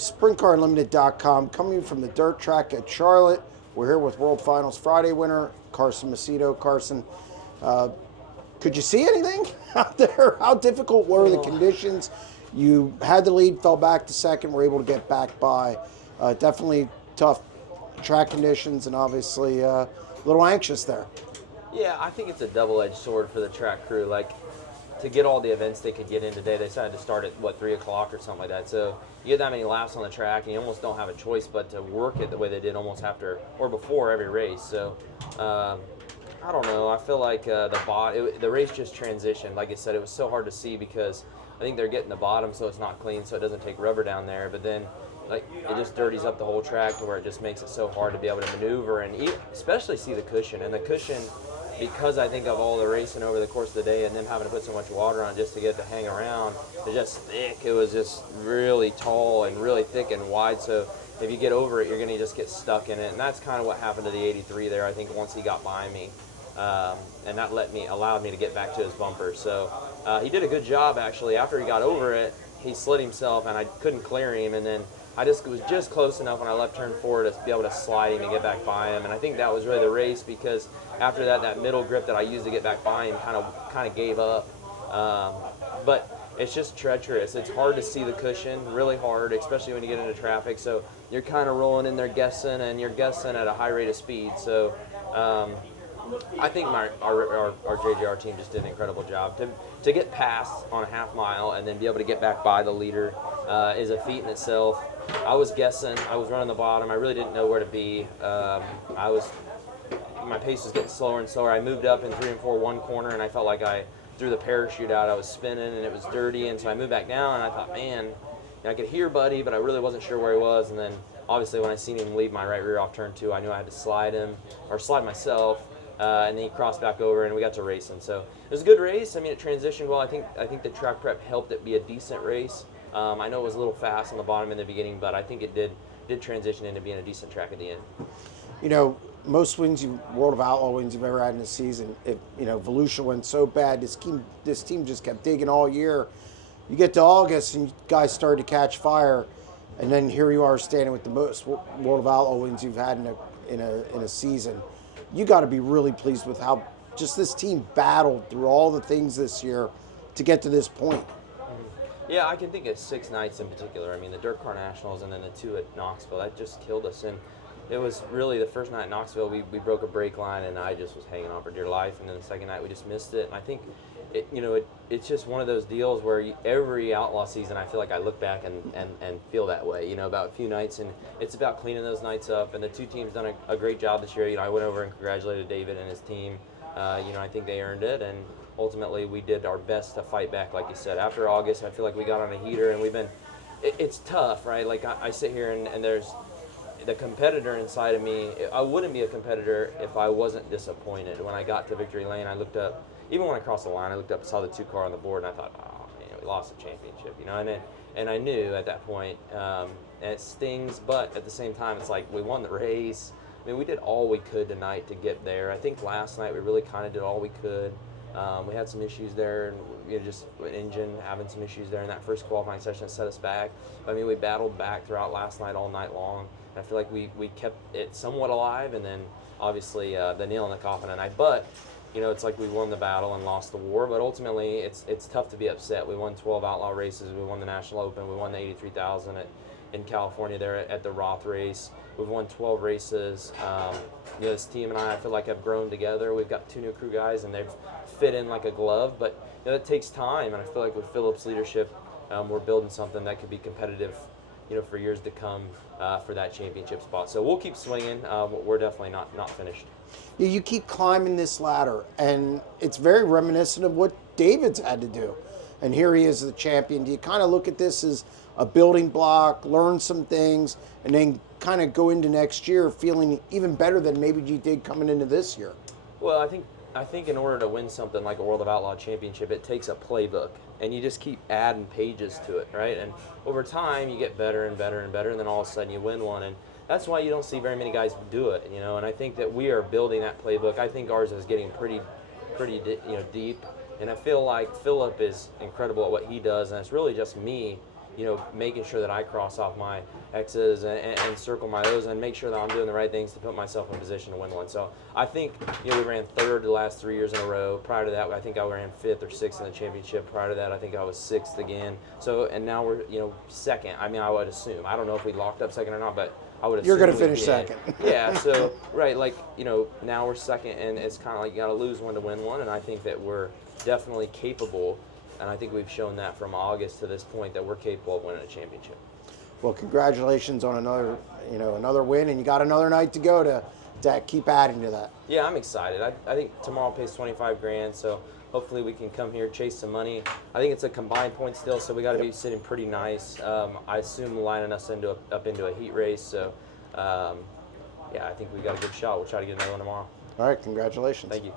SprintCarUnlimited.com, coming from the dirt track at Charlotte. We're here with World Finals Friday winner, Carson Macedo. Carson, could you see anything out there? How difficult were the conditions? You had the lead, fell back to second, were able to get back by. Definitely tough track conditions and obviously a little anxious there. Yeah, I think it's a double-edged sword for the track crew. Like, to get all the events they could get in today, they decided to start at, 3 o'clock or something like that. So you get that many laps on the track, and you almost don't have a choice but to work it the way they did almost after or before every race. So I don't know. I feel like the race just transitioned. Like I said, it was so hard to see because I think they're getting the bottom so it's not clean, so it doesn't take rubber down there. But then it just dirties up the whole track to where it just makes it so hard to be able to maneuver and especially see the cushion. And the cushion, because I think of all the racing over the course of the day and them having to put so much water on it just to get it to hang around, it's just thick. It was just really tall and really thick and wide. So if you get over it, you're going to just get stuck in it. And that's kind of what happened to the 83 there, I think, once he got by me. And that allowed me to get back to his bumper. So he did a good job, actually. After he got over it, he slid himself, and I couldn't clear him. And then I was just close enough when I left turn 4 to be able to slide him and get back by him. And I think that was really the race, because after that middle grip that I used to get back by him kind of gave up. But it's just treacherous. It's hard to see the cushion, really hard, especially when you get into traffic. So you're kind of rolling in there guessing, and you're guessing at a high rate of speed. So I think our JGR team just did an incredible job. To get past on a half mile and then be able to get back by the leader is a feat in itself. I was guessing. I was running the bottom. I really didn't know where to be. My pace was getting slower and slower. I moved up in 3 and 4 one corner, and I felt like I threw the parachute out. I was spinning, and it was dirty, and so I moved back down, and I thought, man, I could hear Buddy, but I really wasn't sure where he was. And then obviously when I seen him leave my right rear off turn 2, I knew I had to slide him, or slide myself. And then he crossed back over, and we got to racing. So it was a good race. I mean, it transitioned well. I think the track prep helped it be a decent race. I know it was a little fast on the bottom in the beginning, but I think it did transition into being a decent track at the end. You know, most wins, World of Outlaw wins you've ever had in a season. Volusia went so bad, this team just kept digging all year. You get to August, and you guys started to catch fire, and then here you are standing with the most World of Outlaw wins you've had in a season. You got to be really pleased with how just this team battled through all the things this year to get to this point. Yeah, I can think of 6 nights in particular. I mean, the Dirt Car Nationals and then the 2 at Knoxville, that just killed us. And it was really the first night at Knoxville, we broke a brake line, and I just was hanging on for dear life. And then the second night, we just missed it. And I think, it's just one of those deals where every Outlaw season, I feel like I look back and feel that way, about a few nights. And it's about cleaning those nights up. And the 2 teams done a great job this year. I went over and congratulated David and his team. I think they earned it. And ultimately, we did our best to fight back, like you said. After August, I feel like we got on a heater, and it's tough, right? Like, I sit here, and there's the competitor inside of me. I wouldn't be a competitor if I wasn't disappointed. When I got to victory lane, I looked up, even when I crossed the line, I looked up and saw the 2 car on the board, and I thought, oh, man, we lost the championship, and I knew at that point, and it stings, but at the same time, it's like we won the race. I mean, we did all we could tonight to get there. I think last night we really kind of did all we could. We had some issues there, and just an engine having some issues there in that first qualifying session that set us back. But, I mean, we battled back throughout last night all night long. And I feel like we kept it somewhat alive, and then obviously the nail in the coffin tonight. But it's like we won the battle and lost the war. But ultimately, it's tough to be upset. We won 12 Outlaw races. We won the National Open. We won the 83,000 in California there at the Roth race. We've won 12 races. This team and I feel like have grown together. We've got 2 new crew guys, and they've fit in like a glove. But it takes time, and I feel like with Philip's leadership, we're building something that could be competitive, for years to come for that championship spot. So we'll keep swinging. We're definitely not finished. You keep climbing this ladder, and it's very reminiscent of what David's had to do. And here he is, the champion. Do you kind of look at this as a building block, learn some things, and then kind of go into next year feeling even better than maybe you did coming into this year? Well, I think in order to win something like a World of Outlaw championship, it takes a playbook, and you just keep adding pages to it, right? And over time, you get better and better and better, and then all of a sudden you win one. And that's why you don't see very many guys do it, and I think that we are building that playbook. I think ours is getting pretty deep, and I feel like Philip is incredible at what he does, and it's really just me making sure that I cross off my X's and circle my O's and make sure that I'm doing the right things to put myself in a position to win one. So I think, we ran third the last 3 years in a row. Prior to that, I think I ran fifth or sixth in the championship. Prior to that, I think I was sixth again. So, and now we're, second. I mean, I would assume. I don't know if we locked up second or not, but I would assume You're going to we finish did. second. Yeah, so, right, now we're second, and it's kind of like you got to lose one to win one, and I think that we're definitely capable, and I think we've shown that from August to this point that we're capable of winning a championship. Well, congratulations on another win, and you got another night to go to keep adding to that. Yeah, I'm excited. I think tomorrow pays 25 grand, so hopefully we can come here, chase some money. I think it's a combined point still, so we got to be sitting pretty nice. I assume lining us up into a heat race, so yeah, I think we got a good shot. We'll try to get another one tomorrow. All right, congratulations. Thank you.